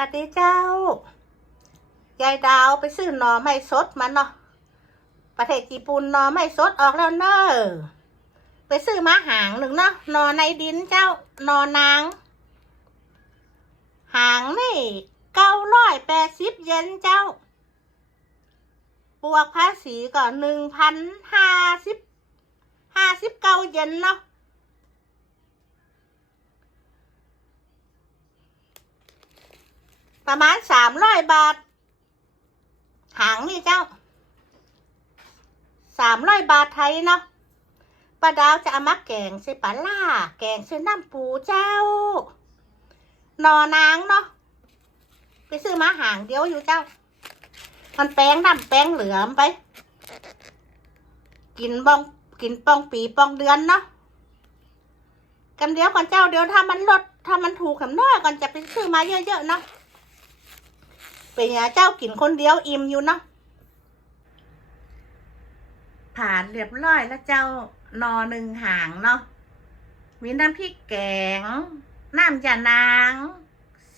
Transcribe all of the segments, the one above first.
วัสดีเจ้า ยายดาวไปซื้อหน่อไม้สดมาเนาะ ประเทศญี่ปุ่นหน่อไม้สดออกแล้วเนอะไปซื้อมาหางหนึ่งเนาะหน่อในดินเจ้าหน่อนาง หางนี่เก้าร้อยแปดสิบเยนเจ้า บวกภาษีก็หนึ่งพันห้าสิบห้าสิบเก้าเยนเนาะ ประมาณสามร้อยบาท หางนี่เจ้าสามร้อยบาทไทยเนาะป้าดาวจะเอามาแกงใส่ปลาล่า แกงใส่น้ำปูเจ้านอนางเนาะไปซื้อมาหางเดียวอยู่เจ้า มันแป้งดำแป้งเหลือมไป กินบ้องกินปองปีปองเดือนเนาะกันเดียวก่อนเจ้าเดี๋ยวถ้ามันลดถ้ามันถูกคำน้อยก่อนจะไปซื้อมาเยอะๆเนาะ เป็นไงเจ้ากินคนเดียวอิ่มอยู่เนาะผ่านเรียบร้อยแล้วเจ้านอหนึ่งหางเนาะมีน้ำพริกแกง น้ำจานาง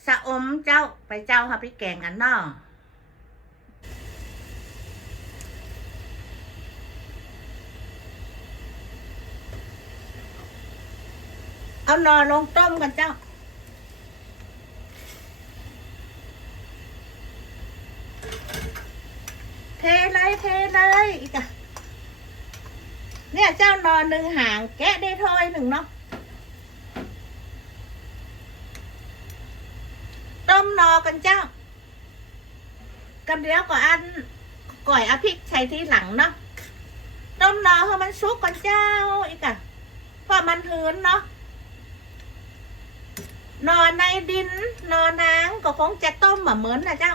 สะอมเจ้าไปเจ้าค่ะพริกแกงกันเนาะเอานอลงต้มกันเจ้า เทเลยเทเลยอีกอะเนี่ยเจ้านอนหนึ่งหางแกะได้ถ้อยหนึ่งเนาะต้มนอกันเจ้า กันเดียวก็อันก่อยอาพริกใส่ที่หลังเนาะต้มนอให้มันสุกก่อนเจ้าอีกอะเพราะมันหืนเนาะนอนในดินนอนนางก็คงจะต้มเหมือนนะเจ้า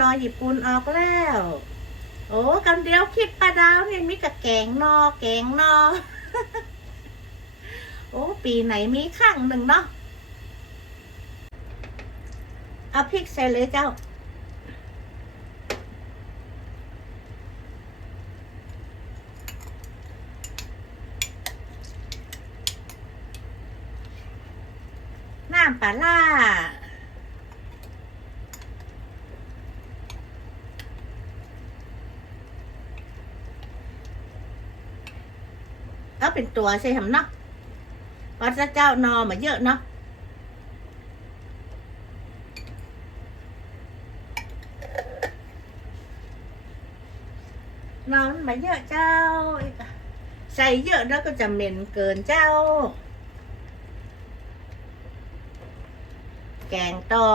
นอญี่ปุ่นออกแล้ว โอ้กำเดียวคิดปลาดาวนี่มีกับแกงนอแกงนอ โอ้ปีไหนมีข้างหนึ่งเนาะเอาพริกใส่เลยเจ้าน้ำปลาล่า ก็เป็นตัวใช่ไหมเนาะเพราะเจ้านอมาเยอะเนาะนอนมาเยอะเจ้า ใส่เยอะแล้วก็จะเหม็นเกินเจ้า แกงตอ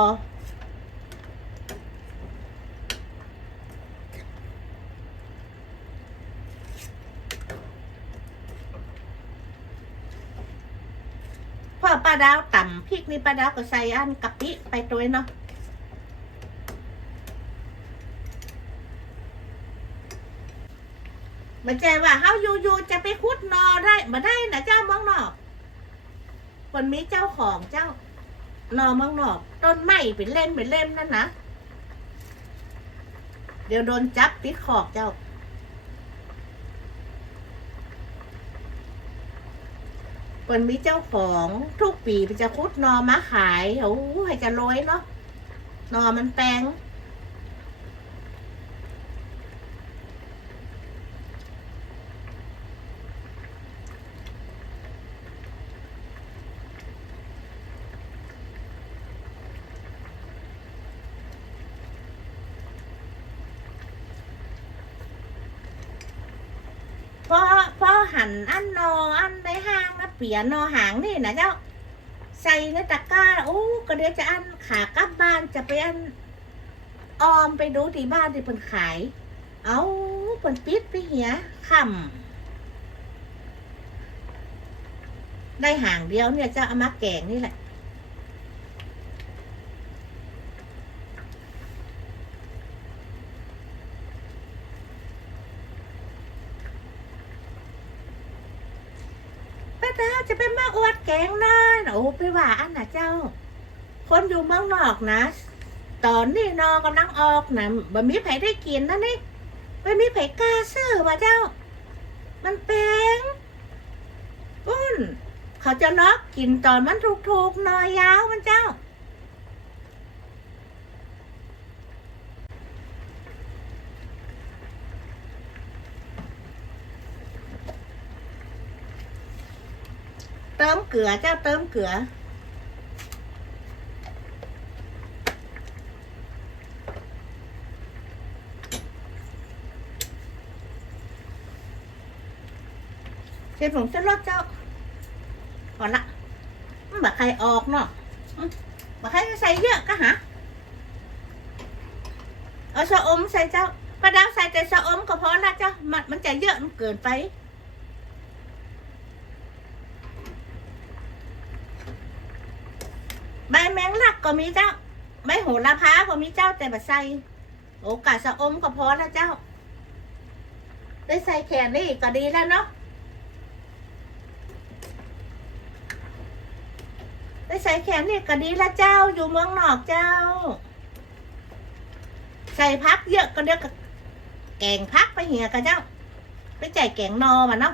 พ่อป้าดาวต่ำพริกนี่ป้าดาวก็ใส่อันกะปิไปตัวเนาะมันใจว่าเฮาอยู่ๆจะไปคุดนอได้มาได้นะเจ้ามืองนอกคนมีเจ้าของเจ้านอมืองนอก ต้นไม้เป็นเล่มเป็นเล่มนั่นนะเดี๋ยวโดนจับติดขอบเจ้า คนมีเจ้าของทุกปีมันจะคุดนอมาขายโอ้โหให้จะรวยเนาะนอมันแปลงพอพอหันอันนอ ปียนอหางนี่นะเจ้า ใส่ในตะกร้าโอ้ก็เดี๋ยวจะอันขากลับบ้านจะไปอันออมไปดูที่บ้านที่เพิ่นขาย เอาเพิ่นปิดไปเหียค่ำได้หางเดียวเนี่ยเจ้าเอามาแกงนี่แหละ ป้าดาว จะไปมาอวดแกงน้อยนโอ้ไปว่าอันน่ะเจ้า คนอยู่เมืองนอกนะ ตอนนี้นอกำลังออกนะบ่มีไผได้กินนะนี่ไม่มีไผกล้าซื้อว่าเจ้า มันแพงปุ้น เขาจะล็อกกินตอนมันถูกๆหนอยยาวมันเจ้า เติมเกลือเจ้าเติมเกลือเส้นผมเส้นรสเจ้าก่อนละมันแบบใครออกเนาะแบบใครใส่เยอะก็หาเอาชะอมใส่เจ้าป้าดาวใส่แต่ชะอมก็พอละเจ้ามันมันจะเยอะมันเกินไป ใบแมงลักก็มีเจ้าใบโหระพาก็มีเจ้าแต่แบบใส่โอกาสะอมก็พอแล้วเจ้า ได้ใส่แขนนี่ก็ดีแล้วเนาะได้ใส่แขนนี่ก็ดีละเจ้าอยู่เมืองนอกเจ้า ใส่พักเยอะก็เดี๋ยวก็แกงพักไปเหี่ยกันเจ้า ไปใจแกงนอมาเนาะ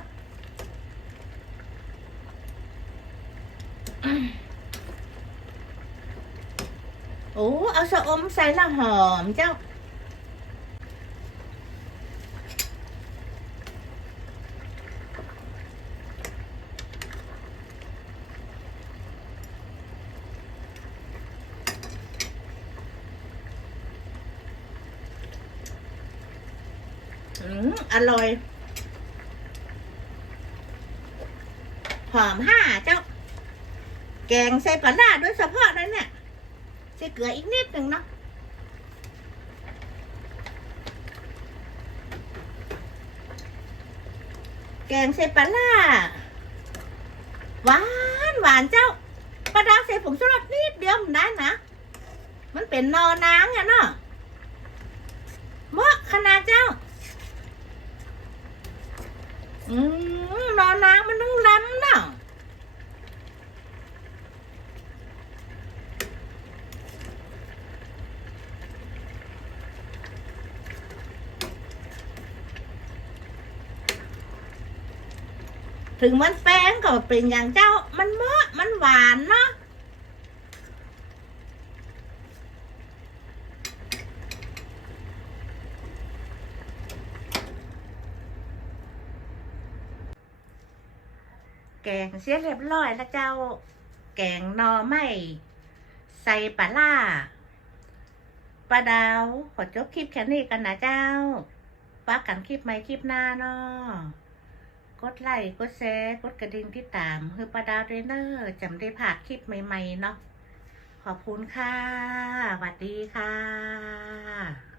โอ้เอาสะอมใส่ละหอมเจ้า อืมอร่อย หอมห้าเจ้า แกงใส่ปลาร้าโดยเฉพาะเลยเนี่ย ใส่เกลืออีกนิดหนึ่งเนาะแกงใส่ปลาร้าหวานหวานเจ้าปลาดาวใส่ผงชูรสนิดเดียวมันได้นะ มันเป็นนอนางอะเนาะเมาะขนาดเจ้า อืมนอนนางมันต้องล้ำเนาะ ถึงมันแป้งก็เป็นอย่างเจ้า มันเหมาะมันหวานเนาะแกงเสียเรียบร้อยแล้วเจ้า แกงนอไม่ใส่ปลาล่าปลาดาว ขอจบคลิปแค่นี้กันนะเจ้าป้ากันคลิปใหม่คลิปหน้าเนาะ กดไลค์กดแชร์กดกระดิ่งที่ตามคือประดาวเรนเนอร์จำได้ผ่าคลิปใหม่ ๆ เนาะขอบคุณค่ะสวัสดีค่ะ